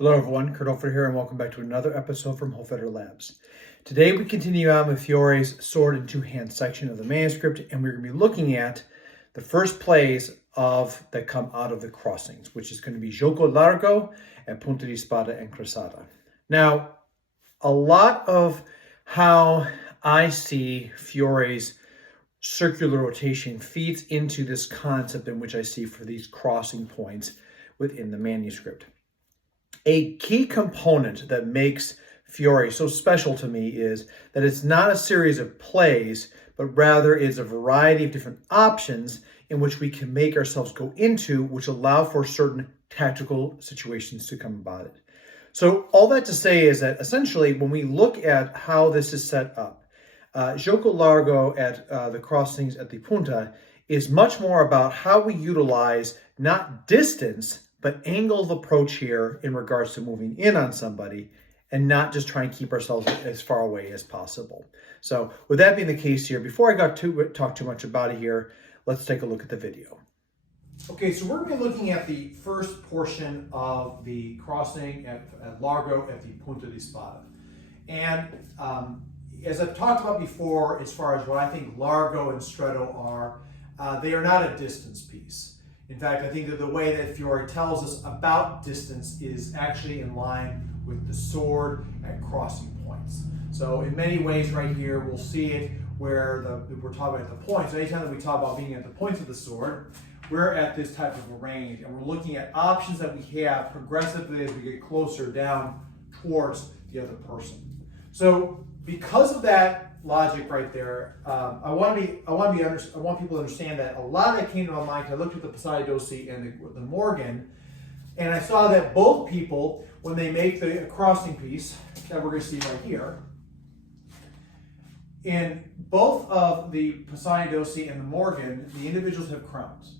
Hello everyone, Kurt Holfeder here and welcome back to another episode from Holfeder Labs. Today we continue on with Fiore's sword and two-hand section of the manuscript, and we're going to be looking at the first plays that come out of the crossings, which is going to be Gioco Largo and punta di spada and crociata. Now, a lot of how I see Fiore's circular rotation feeds into this concept in which I see for these crossing points within the manuscript. A key component that makes Fiore so special to me is that it's not a series of plays, but rather is a variety of different options in which we can make ourselves go into, which allow for certain tactical situations to come about it. So all that to say is that essentially when we look at how this is set up, Gioco Largo at the crossings at the punta is much more about how we utilize not distance, but angle of approach here in regards to moving in on somebody and not just try and keep ourselves as far away as possible. So with that being the case here, before I talk too much about it here, let's take a look at the video. Okay, so we're going to be looking at the first portion of the crossing at Largo at the punta di spada. And as I've talked about before, as far as what I think Largo and Stretto are, they are not a distance piece. In fact, I think that the way that Fiore tells us about distance is actually in line with the sword at crossing points. So in many ways right here, we'll see it where we're talking about the points. So anytime that we talk about being at the points of the sword, we're at this type of a range, and we're looking at options that we have progressively as we get closer down towards the other person. So because of that logic right there, I want people to understand that a lot of that came to my mind because I looked at the Pizzai and the Morgan, and I saw that both people, when they make the crossing piece that we're going to see right here, in both of the Pizzai and the Morgan, the individuals have crowns.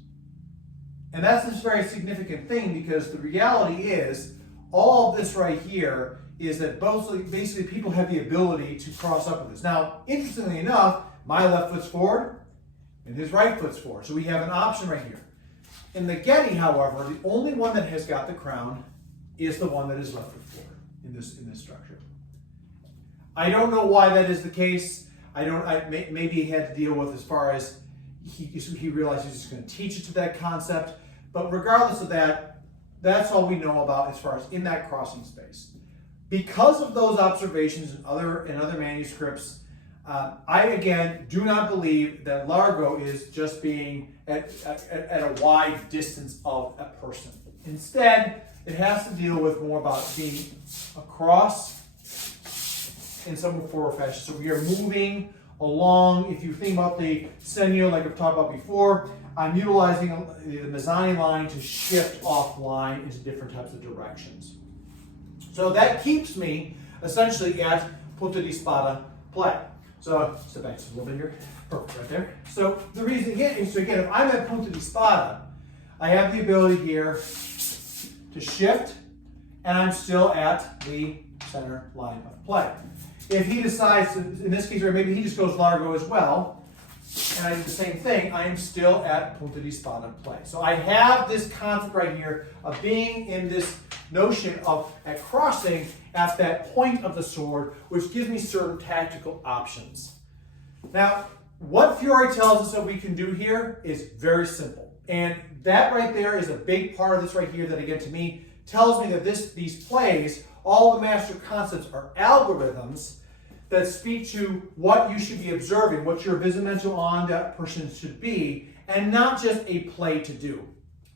And that's a very significant thing because the reality is all of this right here is that basically people have the ability to cross up with this. Now, interestingly enough, my left foot's forward and his right foot's forward. So we have an option right here. In the Getty, however, the only one that has got the crown is the one that is left foot forward in this structure. I don't know why that is the case. Maybe he had to deal with as far as he realized he's just going to teach it to that concept. But regardless of that, that's all we know about as far as in that crossing space. Because of those observations in other manuscripts, I again do not believe that Largo is just being at a wide distance of a person. Instead, it has to deal with more about being across in some form or fashion. So we are moving along. If you think about the segno, like I've talked about before, I'm utilizing the mezzani line to shift offline into different types of directions. So that keeps me essentially at punta di spada play. So step back just a little bit here. Perfect, right there. So the reason again is, if I'm at punta di spada, I have the ability here to shift, and I'm still at the center line of play. If he decides, in this case, or maybe he just goes Largo as well, and I do the same thing, I am still at punta di spada play. So I have this concept right here of being in this notion of at crossing at that point of the sword, which gives me certain tactical options. Now, what Fiore tells us that we can do here is very simple. And that right there is a big part of this right here that, again, to me, tells me that these plays, all the master concepts are algorithms that speak to what you should be observing, what your visimental on that person should be, and not just a play to do.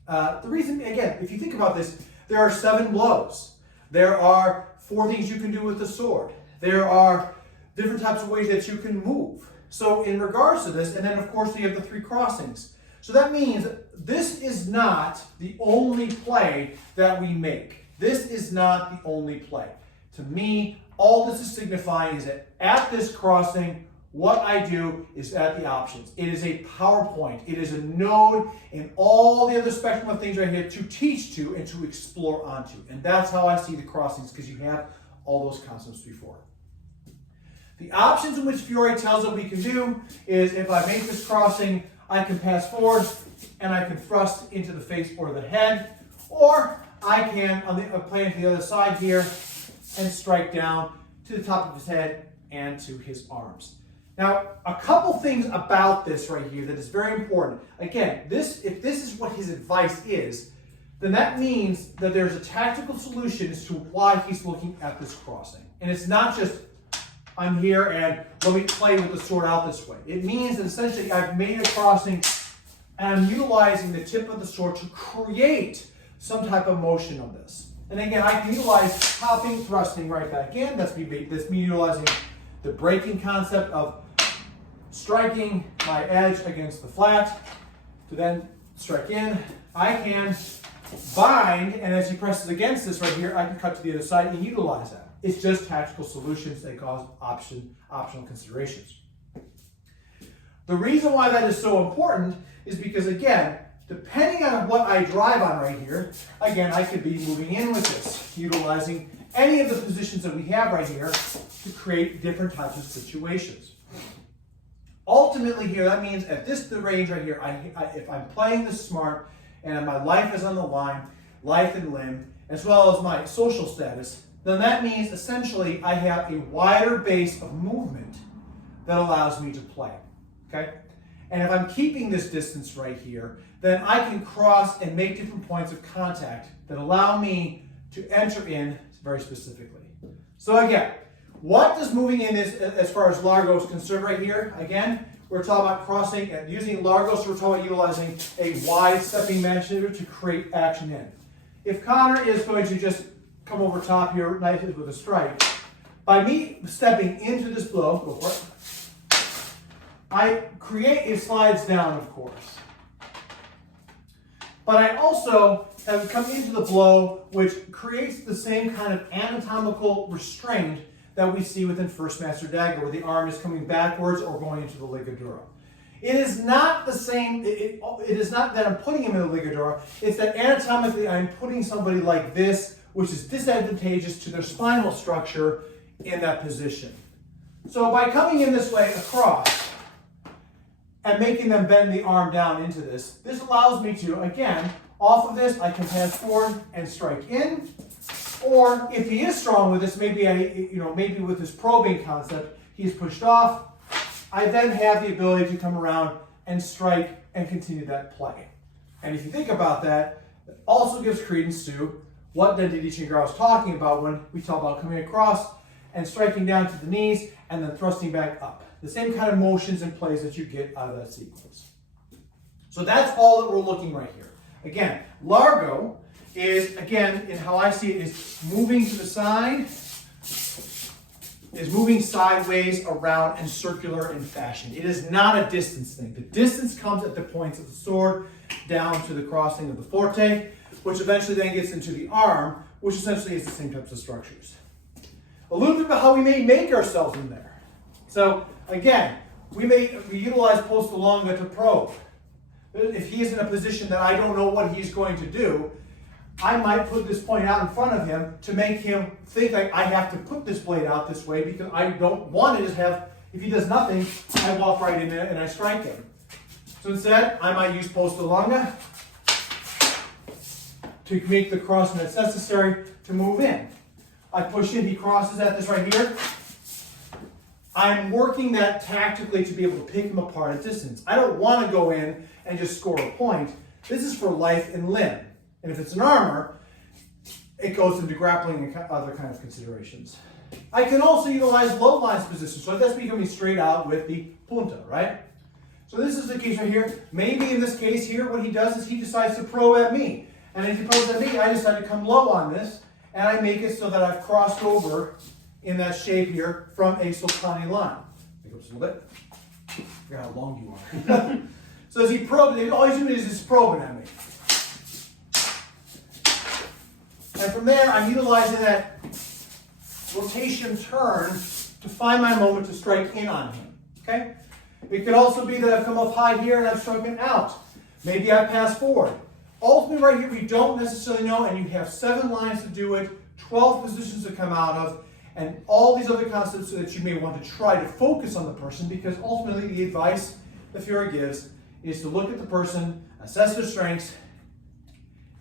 The reason, again, if you think about this, there are 7 blows. There are 4 things you can do with the sword. There are different types of ways that you can move. So in regards to this, and then of course you have the 3 crossings. So that means this is not the only play that we make. This is not the only play. To me, all this is signifying is that at this crossing, what I do is at the options. It is a PowerPoint. It is a node in all the other spectrum of things right here to teach to and to explore onto. And that's how I see the crossings, because you have all those concepts before. The options in which Fiore tells us we can do is if I make this crossing, I can pass forward and I can thrust into the face or the head, or I can play it to the other side here and strike down to the top of his head and to his arms. Now, a couple things about this right here that is very important. Again, if this is what his advice is, then that means that there's a tactical solution as to why he's looking at this crossing. And it's not just, I'm here and let me play with the sword out this way. It means that essentially I've made a crossing and I'm utilizing the tip of the sword to create some type of motion of this. And again, I can utilize hopping, thrusting right back in. That's me utilizing the breaking concept of striking my edge against the flat to then strike in. I can bind, and as he presses against this right here, I can cut to the other side and utilize that. It's just tactical solutions that cause optional considerations. The reason why that is so important is because, again, depending on what I drive on right here, again, I could be moving in with this, utilizing any of the positions that we have right here to create different types of situations. Ultimately here, that means at the range right here, if I'm playing this smart and my life is on the line, life and limb, as well as my social status, then that means essentially I have a wider base of movement that allows me to play, okay? And if I'm keeping this distance right here, then I can cross and make different points of contact that allow me to enter in very specifically. So again, what does moving in is as far as Largo is concerned right here? Again, we're talking about crossing and using Largo, so we're talking about utilizing a wide stepping maneuver to create action in. If Connor is going to just come over top here, knife it with a strike, by me stepping into this blow, go for it, I create it slides down, of course. But I also have come into the blow, which creates the same kind of anatomical restraint that we see within First Master Dagger, where the arm is coming backwards or going into the ligadura. It is not the same, it is not that I'm putting him in the ligadura, it's that anatomically I'm putting somebody like this, which is disadvantageous to their spinal structure in that position. So by coming in this way across and making them bend the arm down into this, this allows me to, again, off of this, I can pass forward and strike in. Or if he is strong with this, maybe maybe with this probing concept, he's pushed off. I then have the ability to come around and strike and continue that play. And if you think about that, it also gives credence to what Denditi Chingra was talking about when we talk about coming across and striking down to the knees and then thrusting back up. The same kind of motions and plays that you get out of that sequence. So that's all that we're looking right here. Again, Largo is, again, in how I see it, is moving to the side, is moving sideways, around, and circular in fashion. It is not a distance thing. The distance comes at the points of the sword down to the crossing of the forte, which eventually then gets into the arm, which essentially is the same types of structures. A little bit about how we may make ourselves in there. So again, we utilize posta longa to probe. If he's in a position that I don't know what he's going to do, I might put this point out in front of him to make him think like I have to put this blade out this way because I don't want to just have, if he does nothing, I walk right in there and I strike him. So instead, I might use posta longa to make the crossing that's necessary to move in. I push in, he crosses at this right here. I'm working that tactically to be able to pick him apart at distance. I don't want to go in and just score a point. This is for life and limb. And if it's an armor, it goes into grappling and other kind of considerations. I can also utilize low lines positions. So that's becoming straight out with the punta, right? So this is the case right here. Maybe in this case here, what he does is he decides to probe at me. And if he probes at me, I decide to come low on this, and I make it so that I've crossed over in that shape here from a sultani line. Pick up just a little bit. I forgot how long you are. So as he probes, all he's doing is just probing at me. And from there, I'm utilizing that rotation turn to find my moment to strike in on him. Okay? It could also be that I've come up high here and I've struck it out. Maybe I pass forward. Ultimately, right here, we don't necessarily know, and you have 7 lines to do it, 12 positions to come out of, and all these other concepts so that you may want to try to focus on the person, because ultimately the advice that Fiore gives is to look at the person, assess their strengths,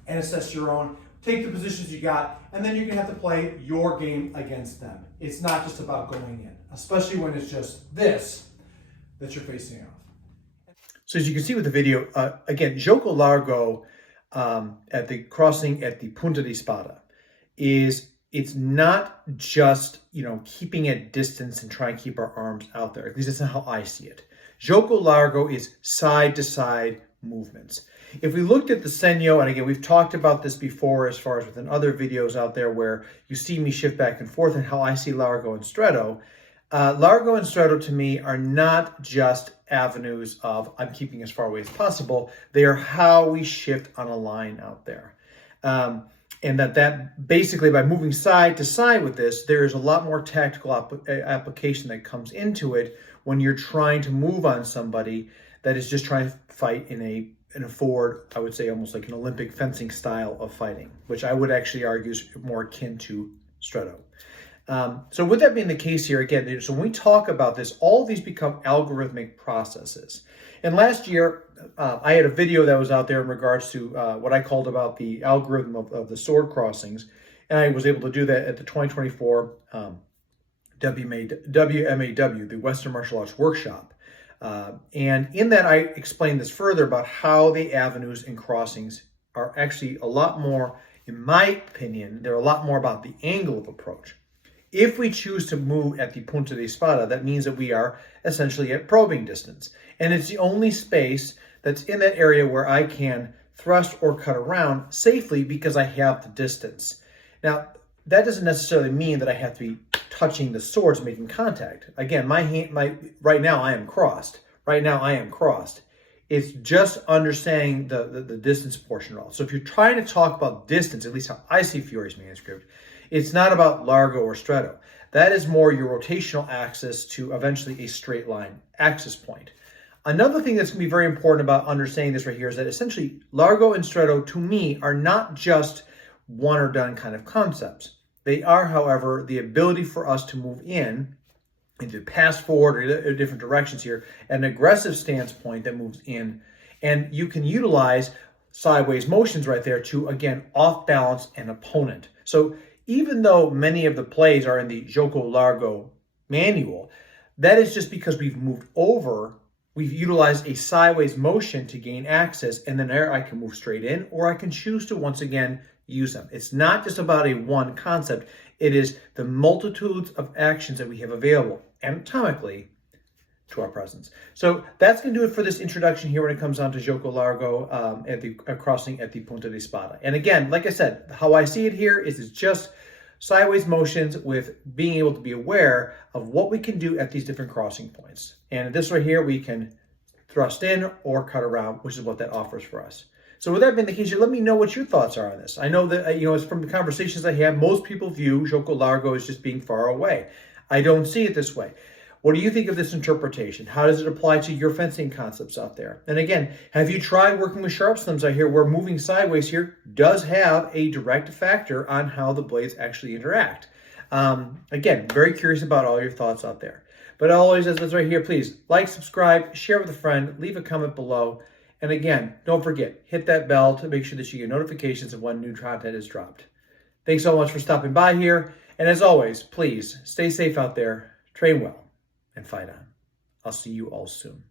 and assess your own take the positions you got, and then you're gonna have to play your game against them. It's not just about going in, especially when it's just this that you're facing off. So as you can see with the video, again, Gioco Largo at the crossing at the Punta di Spada it's not just, keeping at distance and trying to keep our arms out there. At least that's not how I see it. Gioco Largo is side-to-side movements. If we looked at the Segno, and again, we've talked about this before as far as within other videos out there where you see me shift back and forth and how I see Largo and Stretto. Largo and Stretto to me are not just avenues of I'm keeping as far away as possible. They are how we shift on a line out there. And that basically by moving side to side with this, there is a lot more tactical application that comes into it when you're trying to move on somebody that is just trying to fight in a forward, I would say almost like an Olympic fencing style of fighting, which I would actually argue is more akin to Stretto. So with that being the case here, again, so when we talk about this, all of these become algorithmic processes. And last year, I had a video that was out there in regards to what I called about the algorithm of the sword crossings. And I was able to do that at the 2024 WMAW, the Western Martial Arts Workshop. And in that, I explained this further about how the avenues and crossings are actually a lot more, in my opinion, they're a lot more about the angle of approach. If we choose to move at the Punta di Spada, that means that we are essentially at probing distance. And it's the only space that's in that area where I can thrust or cut around safely because I have the distance. Now, that doesn't necessarily mean that I have to be touching the swords, making contact. Again, right now I am crossed. Right now I am crossed. It's just understanding the distance portion of it all. So if you're trying to talk about distance, at least how I see Fiore's manuscript, it's not about Largo or Stretto. That is more your rotational axis to eventually a straight line axis point. Another thing that's going to be very important about understanding this right here is that essentially Largo and Stretto, to me, are not just one or done kind of concepts. They are, however, the ability for us to move in, either pass forward or different directions here, an aggressive stance point that moves in. And you can utilize sideways motions right there to, again, off balance an opponent. So even though many of the plays are in the Gioco Largo manual, that is just because we've moved over, we've utilized a sideways motion to gain access, and then there I can move straight in, or I can choose to once again use them. It's not just about a one concept. It is the multitudes of actions that we have available anatomically to our presence. So that's going to do it for this introduction here when it comes down to Gioco Largo at the crossing at the Punta di Spada. And again, like I said, how I see it here is it's just sideways motions with being able to be aware of what we can do at these different crossing points. And this right here, we can thrust in or cut around, which is what that offers for us. So with that being the case, let me know what your thoughts are on this. I know that, it's from the conversations I have, most people view Gioco Largo as just being far away. I don't see it this way. What do you think of this interpretation? How does it apply to your fencing concepts out there? And again, have you tried working with sharp slims out here where moving sideways here does have a direct factor on how the blades actually interact? Again, very curious about all your thoughts out there. But always, as it's right here, please like, subscribe, share with a friend, leave a comment below. And again, don't forget, hit that bell to make sure that you get notifications of when new content is dropped. Thanks so much for stopping by here. And as always, please stay safe out there, train well, and fight on. I'll see you all soon.